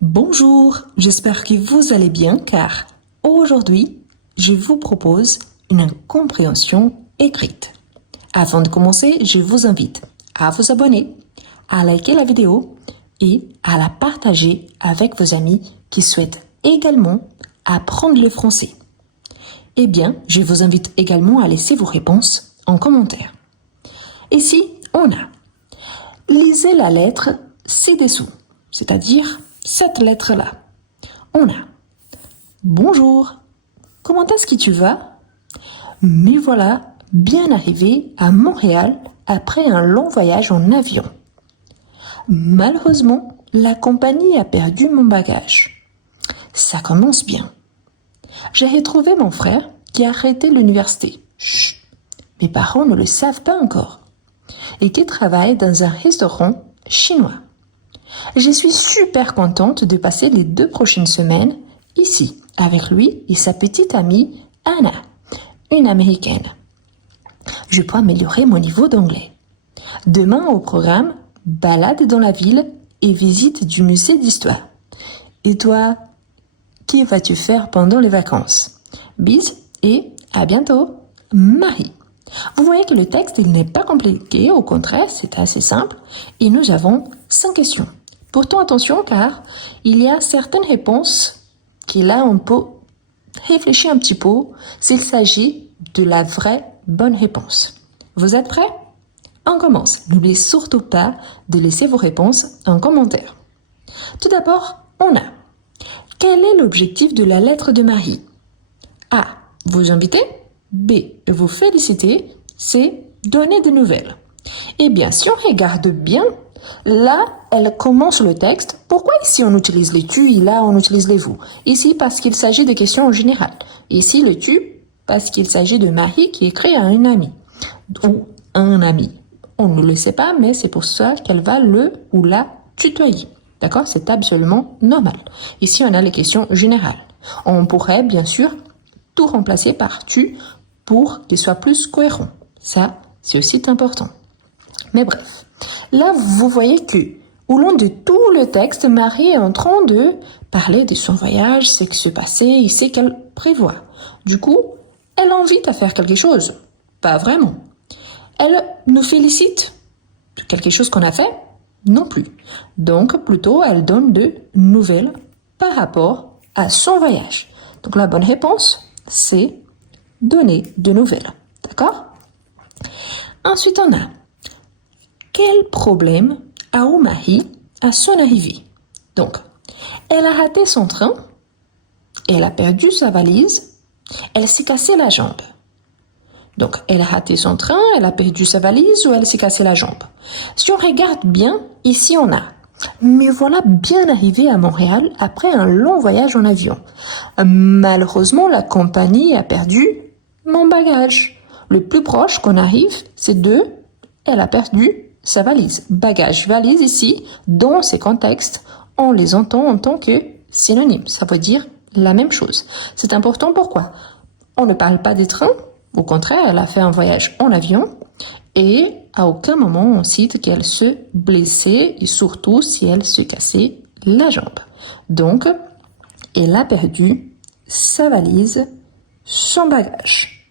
Bonjour, j'espère que vous allez bien car aujourd'hui, je vous propose une compréhension écrite. Avant de commencer, je vous invite à vous abonner, à liker la vidéo et à la partager avec vos amis qui souhaitent également apprendre le français. Eh bien, je vous invite également à laisser vos réponses en commentaire. Ici, on a lisez la lettre ci-dessous, c'est-à-dire cette lettre-là. On a bonjour, comment est-ce que tu vas? Me voilà bien arrivé à Montréal après un long voyage en avion. Malheureusement, la compagnie a perdu mon bagage. Ça commence bien. J'ai retrouvé mon frère qui a arrêté l'université. Chut, mes parents ne le savent pas encore. Et qui travaille dans un restaurant chinois. Je suis super contente de passer les 2 prochaines semaines ici avec lui et sa petite amie Anna, une américaine. Je peux améliorer mon niveau d'anglais. Demain au programme, balade dans la ville et visite du musée d'histoire. Et toi, que vas-tu faire pendant les vacances? Bis et à bientôt, Marie. Vous voyez que le texte il n'est pas compliqué, au contraire, c'est assez simple et nous avons 5 questions. Pourtant attention car il y a certaines réponses qui là on peut réfléchir un petit peu s'il s'agit de la vraie bonne réponse. Vous êtes prêts? On commence. N'oubliez surtout pas de laisser vos réponses en commentaire. Tout d'abord, on a quel est l'objectif de la lettre de Marie? A. Vous inviter. B. Vous féliciter. C. Donner des nouvelles. Eh bien, si on regarde bien, là, elle commence le texte. Pourquoi ici on utilise les tu et là on utilise les vous? Ici parce qu'il s'agit de questions en général. Ici le tu parce qu'il s'agit de Marie qui écrit à une amie ou un ami. On ne le sait pas, mais c'est pour ça qu'elle va le ou la tutoyer. D'accord? C'est absolument normal. Ici on a les questions générales. On pourrait bien sûr tout remplacer par tu pour qu'il soit plus cohérent. Ça, c'est aussi important. Mais bref, là, vous voyez que, au long de tout le texte, Marie est en train de parler de son voyage, ce qui se passait et ce qu'elle prévoit. Du coup, elle invite à faire quelque chose. Pas vraiment. Elle nous félicite de quelque chose qu'on a fait? Non plus. Donc, plutôt, elle donne de nouvelles par rapport à son voyage. Donc, la bonne réponse, c'est donner de nouvelles. D'accord? Ensuite, on a quel problème a eu Marie à son arrivée? Donc, elle a raté son train, elle a perdu sa valise, elle s'est cassé la jambe. Donc, elle a raté son train, elle a perdu sa valise ou elle s'est cassé la jambe. Si on regarde bien, ici on a me voilà bien arrivé à Montréal après un long voyage en avion. Malheureusement, la compagnie a perdu mon bagage. Le plus proche qu'on arrive, c'est de elle a perdu sa valise. Bagage, valise ici, dans ces contextes, on les entend en tant que synonymes. Ça veut dire la même chose. C'est important pourquoi? On ne parle pas des trains. Au contraire, elle a fait un voyage en avion et à aucun moment on cite qu'elle se blessait et surtout si elle se cassait la jambe. Donc, elle a perdu sa valise, son bagage.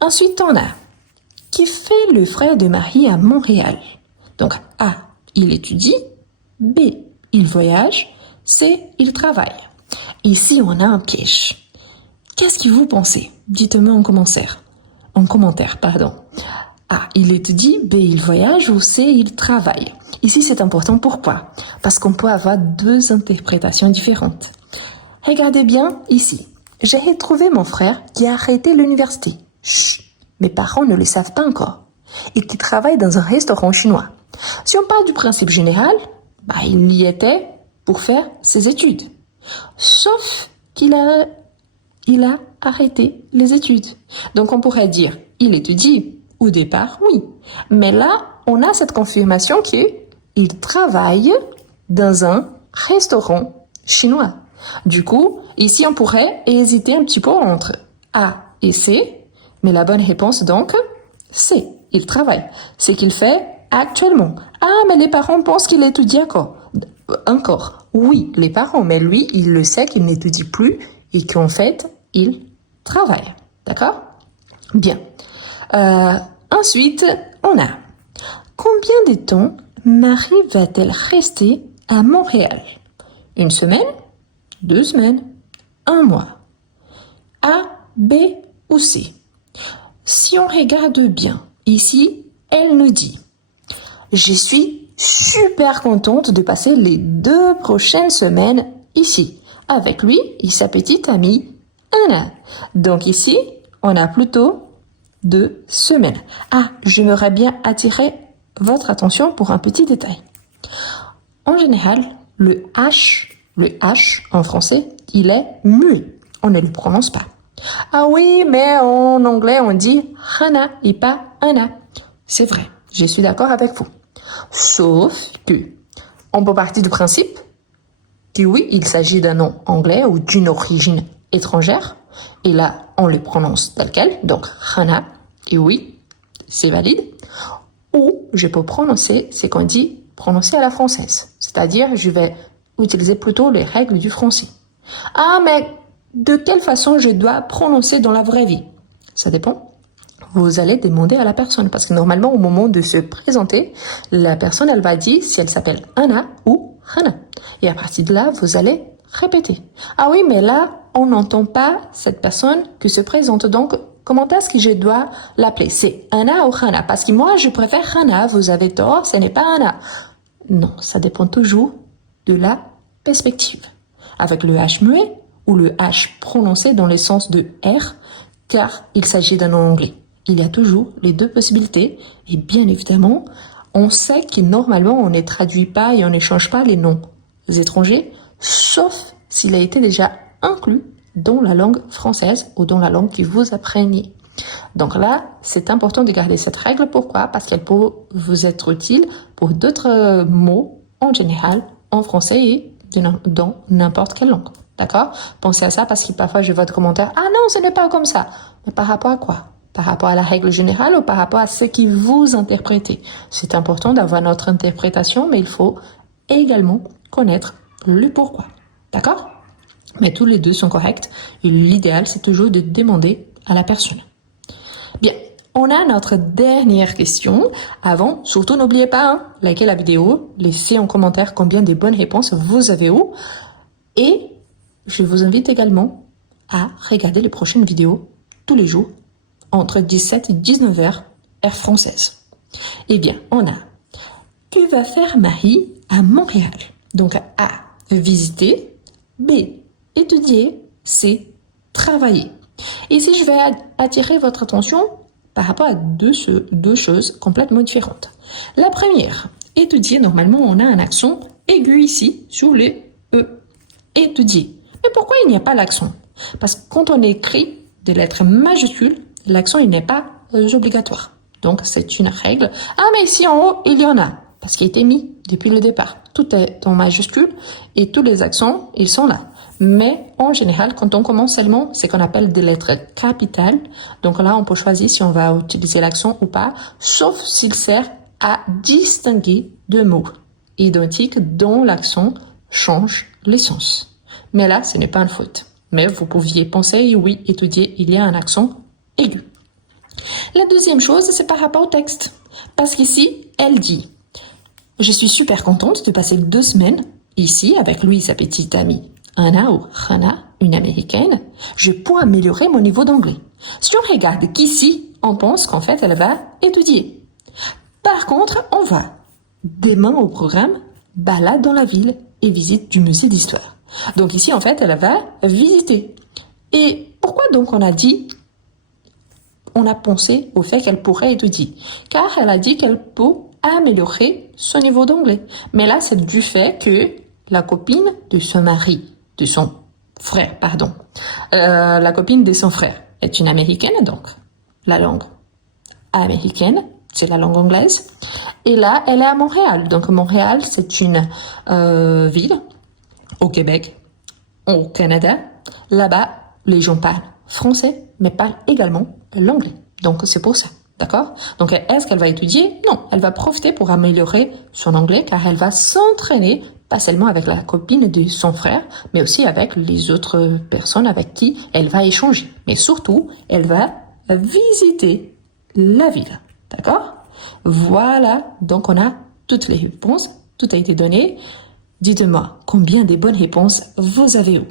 Ensuite, on a qui fait le frère de Marie à Montréal. Donc, A, il étudie. B, il voyage. C, il travaille. Ici, on a un piège. Qu'est-ce que vous pensez? Dites-moi en commentaire. En commentaire, pardon. A, il étudie. B, il voyage. Ou C, il travaille. Ici, c'est important. Pourquoi? Parce qu'on peut avoir 2 interprétations différentes. Regardez bien ici. J'ai retrouvé mon frère qui a arrêté l'université. Chut. Mes parents ne le savent pas encore. Et qui travaille dans un restaurant chinois. Si on part du principe général, il y était pour faire ses études. Sauf qu'il a arrêté les études. Donc on pourrait dire, il étudie. Au départ, oui. Mais là, on a cette confirmation qu'il travaille dans un restaurant chinois. Du coup, ici on pourrait hésiter un petit peu entre A et C. Mais la bonne réponse donc, c'est il travaille. C'est qu'il fait actuellement. Ah, mais les parents pensent qu'il étudie encore. Encore, oui, les parents, mais lui, il le sait qu'il n'étudie plus et qu'en fait, il travaille. D'accord? Bien. Ensuite, on a combien de temps Marie va-t-elle rester à Montréal? Une semaine? 2 semaines? 1 mois? A, B ou C? Si on regarde bien, ici, elle nous dit « Je suis super contente de passer les 2 prochaines semaines ici, avec lui et sa petite amie Anna. » Donc ici, on a plutôt 2 semaines. Ah, j'aimerais bien attirer votre attention pour un petit détail. En général, le H en français, il est muet. On ne le prononce pas. Ah oui, mais en anglais, on dit Hana et pas Anna. C'est vrai, je suis d'accord avec vous. Sauf que on peut partir du principe que oui, il s'agit d'un nom anglais ou d'une origine étrangère. Et là, on le prononce tel quel, donc Hana. Et oui, c'est valide. Ou je peux prononcer, c'est qu'on dit prononcer à la française. C'est-à-dire, je vais utiliser plutôt les règles du français. Ah, mais de quelle façon je dois prononcer dans la vraie vie? Ça dépend. Vous allez demander à la personne parce que normalement, au moment de se présenter, la personne, elle va dire si elle s'appelle Anna ou Hana. Et à partir de là, vous allez répéter. Ah oui, mais là, on n'entend pas cette personne qui se présente. Donc, comment est-ce que je dois l'appeler? C'est Anna ou Hana? Parce que moi, je préfère Hana. Vous avez tort, ce n'est pas Anna. Non, ça dépend toujours de la perspective. Avec le H muet ou le H prononcé dans le sens de R, car il s'agit d'un nom anglais. Il y a toujours les 2 possibilités et bien évidemment, on sait que normalement on ne traduit pas et on ne change pas les noms étrangers, sauf s'il a été déjà inclus dans la langue française ou dans la langue que vous apprenez. Donc là, c'est important de garder cette règle. Pourquoi? Parce qu'elle peut vous être utile pour d'autres mots en général, en français et dans n'importe quelle langue. D'accord? Pensez à ça parce que parfois je vois des commentaires. Ah non, ce n'est pas comme ça. Mais par rapport à quoi? Par rapport à la règle générale ou par rapport à ce qui vous interprétez? C'est important d'avoir notre interprétation, mais il faut également connaître le pourquoi. D'accord? Mais tous les 2 sont corrects. Et l'idéal, c'est toujours de demander à la personne. Bien, on a notre dernière question. Avant, surtout n'oubliez pas, likez la vidéo, laissez en commentaire combien de bonnes réponses vous avez eues. Et je vous invite également à regarder les prochaines vidéos tous les jours entre 17 et 19 heures, heure française. Eh bien, on a que va faire Marie à Montréal? Donc A, visiter. B, étudier. C, travailler. Ici, je vais attirer votre attention par rapport à deux choses complètement différentes. La première, étudier, normalement, on a un accent aigu ici, sur les E. Étudier. Mais pourquoi il n'y a pas l'accent? Parce que quand on écrit des lettres majuscules, l'accent, il n'est pas obligatoire. Donc, c'est une règle. Ah, mais ici en haut, il y en a. Parce qu'il a été mis depuis le départ. Tout est en majuscule et tous les accents, ils sont là. Mais en général, quand on commence seulement, c'est qu'on appelle des lettres capitales. Donc là, on peut choisir si on va utiliser l'accent ou pas, sauf s'il sert à distinguer deux mots identiques dont l'accent change les sens. Mais là, ce n'est pas une faute. Mais vous pouviez penser, oui, étudier, il y a un accent aigu. La deuxième chose, c'est par rapport au texte. Parce qu'ici, elle dit « Je suis super contente de passer 2 semaines ici avec lui et sa petite amie. Anna ou Hannah, une américaine, je pourrais améliorer mon niveau d'anglais. » Si on regarde qu'ici, on pense qu'en fait, elle va étudier. Par contre, on va demain au programme balade dans la ville et visite du musée d'histoire. Donc ici, en fait, elle va visiter. Et pourquoi donc on a pensé au fait qu'elle pourrait étudier? Car elle a dit qu'elle peut améliorer son niveau d'anglais. Mais là, c'est du fait que la copine de son mari, de son frère, pardon, la copine de son frère est une américaine, donc la langue américaine, c'est la langue anglaise. Et là, elle est à Montréal. Donc Montréal, c'est une ville au Québec, au Canada. Là-bas, les gens parlent français, mais parlent également l'anglais. Donc c'est pour ça, d'accord? Donc est-ce qu'elle va étudier? Non, elle va profiter pour améliorer son anglais car elle va s'entraîner pas seulement avec la copine de son frère, mais aussi avec les autres personnes avec qui elle va échanger. Mais surtout, elle va visiter la ville. D'accord? Voilà, donc on a toutes les réponses, tout a été donné. Dites-moi combien de bonnes réponses vous avez eues.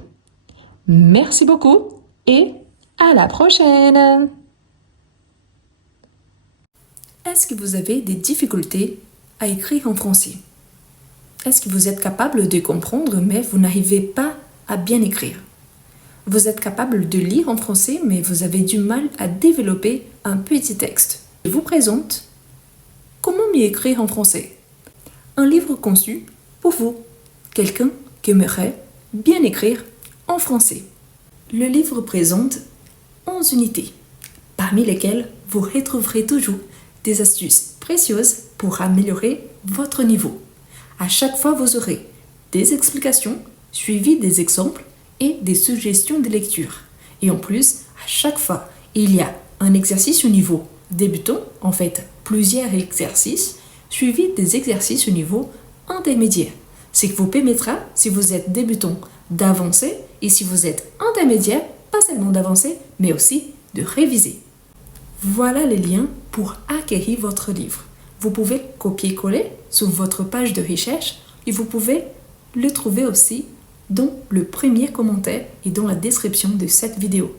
Merci beaucoup et à la prochaine! Est-ce que vous avez des difficultés à écrire en français? Est-ce que vous êtes capable de comprendre mais vous n'arrivez pas à bien écrire? Vous êtes capable de lire en français mais vous avez du mal à développer un petit texte. Je vous présente Comment mieux écrire en français? Un livre conçu pour vous, quelqu'un qui aimerait bien écrire en français. Le livre présente 11 unités, parmi lesquelles vous retrouverez toujours des astuces précieuses pour améliorer votre niveau. À chaque fois, vous aurez des explications suivies des exemples et des suggestions de lecture. Et en plus, à chaque fois, il y a un exercice au niveau débutant, en fait, plusieurs exercices, suivis des exercices au niveau intermédiaire. Ce qui vous permettra, si vous êtes débutant, d'avancer et si vous êtes intermédiaire, pas seulement d'avancer, mais aussi de réviser. Voilà les liens pour acquérir votre livre. Vous pouvez copier-coller sur votre page de recherche et vous pouvez le trouver aussi dans le premier commentaire et dans la description de cette vidéo.